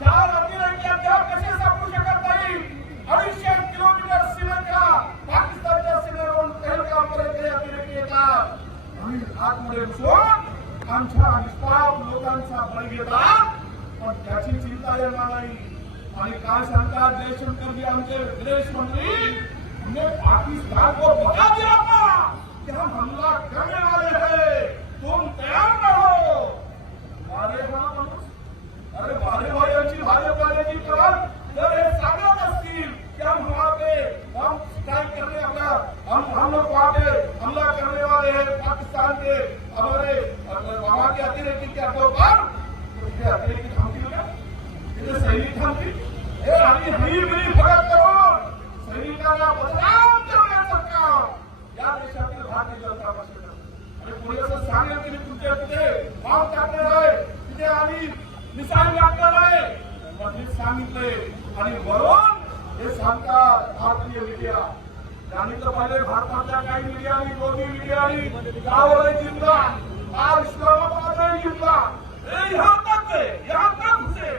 चार अतिरेकी अद्याप कसे सापडू शकत नाही? अडीचशे किलोमीटर पाकिस्तानच्या सीमेवरून पहलगामपर्यंत अतिरेकी येतात. आणि आतमध्ये आमच्या निष्पाप लोकांचा बळी घेतात पण त्याची चिंता येणार नाही. आणि काय सांगतात जयशंकर आमचे विदेश मंत्री? हमने पाकिस्तान को बता दिया था कि? हम हमला कर वाले हैं तुम तैयार रहो अरे हा माणूस अरे भाले भाई भाजपाची परत जर हे सांगत असतील की हम वहां पे हम स्ट्राइक करने वाला हम लोग वहां पे हमला करने वाले हैं पाकिस्तान के। हमारे वहां के अतिरेकी के अड्डों पर तो इथे अतिरेकी थांबतील का इथे सैनिक थांबतील हे आम्ही ही मिळी फरक करून सैनिकांना बदनाम करण्याचं काम या देशातील भारतीय जनता पक्ष करते आणि पुढे असं सांगेल की मी तुमच्या तिथे बॉम्ब टाकणार आहे तिथे आम्ही निशाण टाकणार आहे पण मी सांगितलंय आणि वरून हे सांगतात भारतीय मीडिया। त्यांनी तर पहिले भारताच्या काही मीडियानी मोदी मीडियानी यावर जिंकला आज इस्लामाबाद जिंकला हे यहाँ तक है यहाँ तक घुसे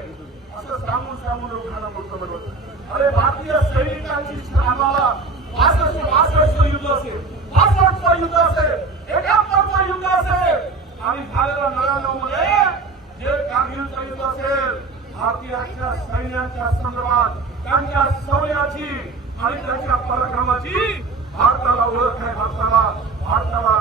असं सांगून सांगून लोकांना बोलतो बरोबर अरे भारतीय सैनिकांची आम्हाला पासष्ट पासष्ट युद्ध असेल पासष्ट युद्ध असेल एकाहत्तरचं युद्ध असेल आणि झालेलं नव्याण्णव मध्ये जे कारगिलचं युद्ध असेल भारतीयांच्या सैन्याच्या संदर्भात त्यांच्या शौर्याची आणि त्यांच्या पराक्रमाची भारताला ओळख आहे भारताला भारताला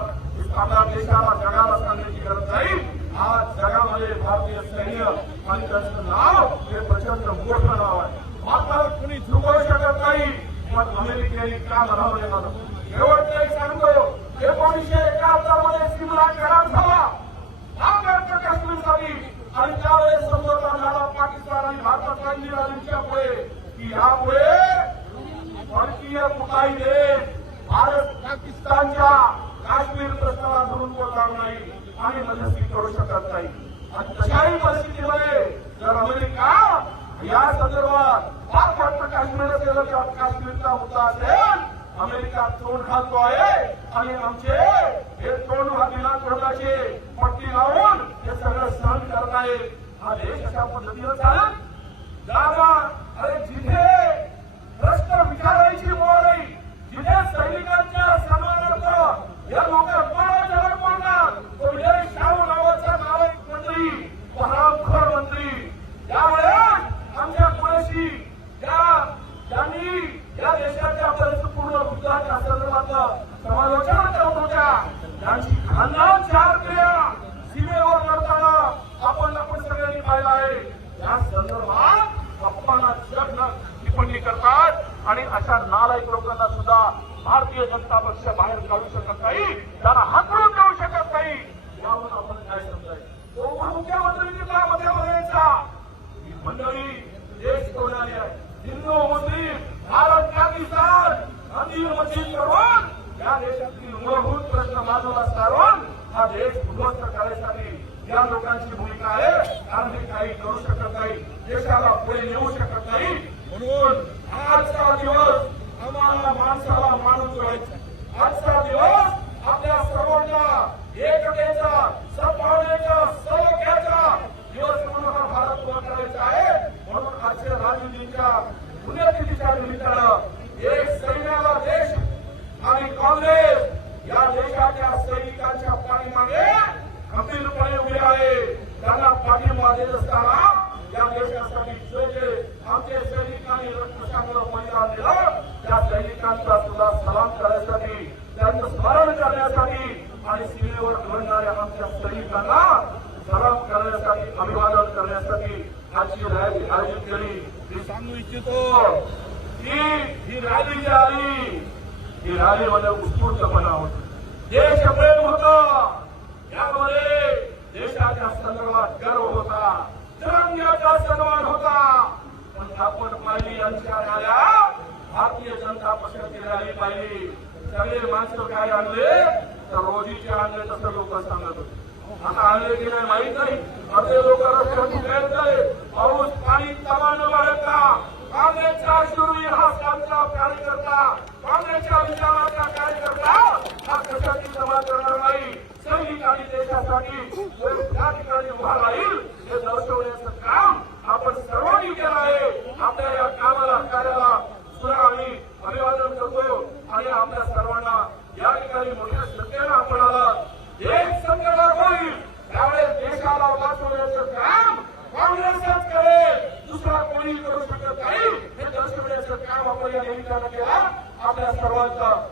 आपल्या देशाला जगाला सांगण्याची गरज नाही. आज जगामध्ये भारतीय सैन्य आणि त्याचं नाव हे प्रचंड मोठं नाव आहे. मात्र कुणी झुकवू शकत नाही पण अमेरिकेने का म्हणावं येणार शेवटचं एक सांगतो एकोणीसशे एकाहत्तरमध्ये सिमला करार झाला आंबेडकर काश्मीरसाठी आणि त्यावेळेस समझोता झाला पाकिस्तान आणि भारताच्या इंदिराजींच्यामुळे की यामुळे पाहिजे. भारत पाकिस्तानच्या काश्मीर प्रश्नाला धरून बोलणार नाही. आणि मध्यस्थी करू शकत नाही. आणि तशाही परिस्थितीमध्ये जर अमेरिका या संदर्भात पाक वाटतं काश्मीर असेल किंवा काश्मीरचा मुद्दा असेल अमेरिका तोंड घालतो आहे. आणि आमचे हे तोंड विना तोंडाचे पट्टी लावून हे सगळं सहन करत आहे. हा देश अशा पद्धतीनं चालेल. जागा अरे जिथे भ्रष्ट विचारायची मोड नाही जिथे सैनिकांच्या सन्मानार्थ या लोक अपमानजनक बोलणार तो विजय शाहू नावाचा नावाईक मंत्री हरामखोर मंत्री त्यामुळे आमच्या पुरेशी या ज्यांनी या देशाच्या परिपूर्ण मुद्द्याच्या संदर्भात समालोचना करत होत्या त्यांची खानदान चार क्रिया सीमेवर लढताना आपण आपण सगळ्यांनी पाहिलं आहे या संदर्भात अपमानास्पद टिप्पणी करतात आणि अशा नालायक लोकांना सुद्धा भारतीय जनता पक्ष बाहेर काढू शकत नाही. त्यांना हाकलून देऊ शकत नाही. यावर आपण काय समजाय तो उपमुख्यमंत्री जिल्हा मध्यप्रदेशचा ही मंडळी देश सोडणारी आहे? हिंदू मुस्लिम भारत पाकिस्तान अंतिम मशीद करून या देशातील मूलभूत प्रश्न बाजूला सारून हा देश उद्ध्वस्त करण्यासाठी या लोकांची भूमिका आहे. कारण हे काही करू शकत नाही. देशाला पुढे नेऊ शकत नाही. म्हणून आजचा दिवस आम्हाला माणसाला माणूस व्हायचा आजचा दिवस आपल्या सर्वांना एकतेचा सद्भावनेचा सलोख्याचा दिवस म्हणून हा भारत उभा करायचा आहे. म्हणून आजच्या राजूजींच्या पुण्यतिथीच्या निमित्तानं एक सैन्याला देश आणि काँग्रेस या देशाच्या सैनिकांच्या पाठीमागे खंबीरपणे उभे आहे त्यांना पाठिंबा देत असताना या देशासाठी जे आमचे सैनिकांनी रक्तशांवर बलिदान दिलं त्या सैनिकांचा सुद्धा सलाम करण्यासाठी त्यांचं स्मरण करण्यासाठी आणि सीमेवर घडणाऱ्या आमच्या सैनिकांना सलाम करण्यासाठी अभिवादन करण्यासाठी आजची रॅली आयोजित केली. मी सांगू इच्छितो की ही रॅली जी आली ही रॅलीमध्ये म्हणजे उत्स्फूर्तपणा होती देशप्रेम होतं यामध्ये देशाच्या संदर्भात गर्व होता तिरंग्याचा सन्मान होता पण आपण पाहिली यांच्या रॅल्या भारतीय जनता झाली रॅली पाहिली. सगळे माणसं काय आणले? तर रोजीचे आणले तसं लोक सांगत होते. आता आणले की नाही माहीत नाही. अर्धे लोक रस्त्यातून पाऊस पाणी तमान बाळगता काँग्रेसचा शूरवीर हा आमचा कार्यकर्ता काँग्रेसच्या विचाराचा कार्यकर्ता हा कशाची जमा करणार नाही सैनिक आणि देशासाठी तो त्या ठिकाणी उभा राहील हे दर्शवण्याचं काम आपण सर्व असताना या ठिकाणी मोठ्या संख्येनं आपण आला एक संकटात होईल त्यावेळेस देशाला वाचवण्याचं काम काँग्रेसच करेल दुसरा कोणी करू शकत नाही? हे दर्शवण्याचं काम आपण या निमित्तानं केलं. आपल्या सर्वांचा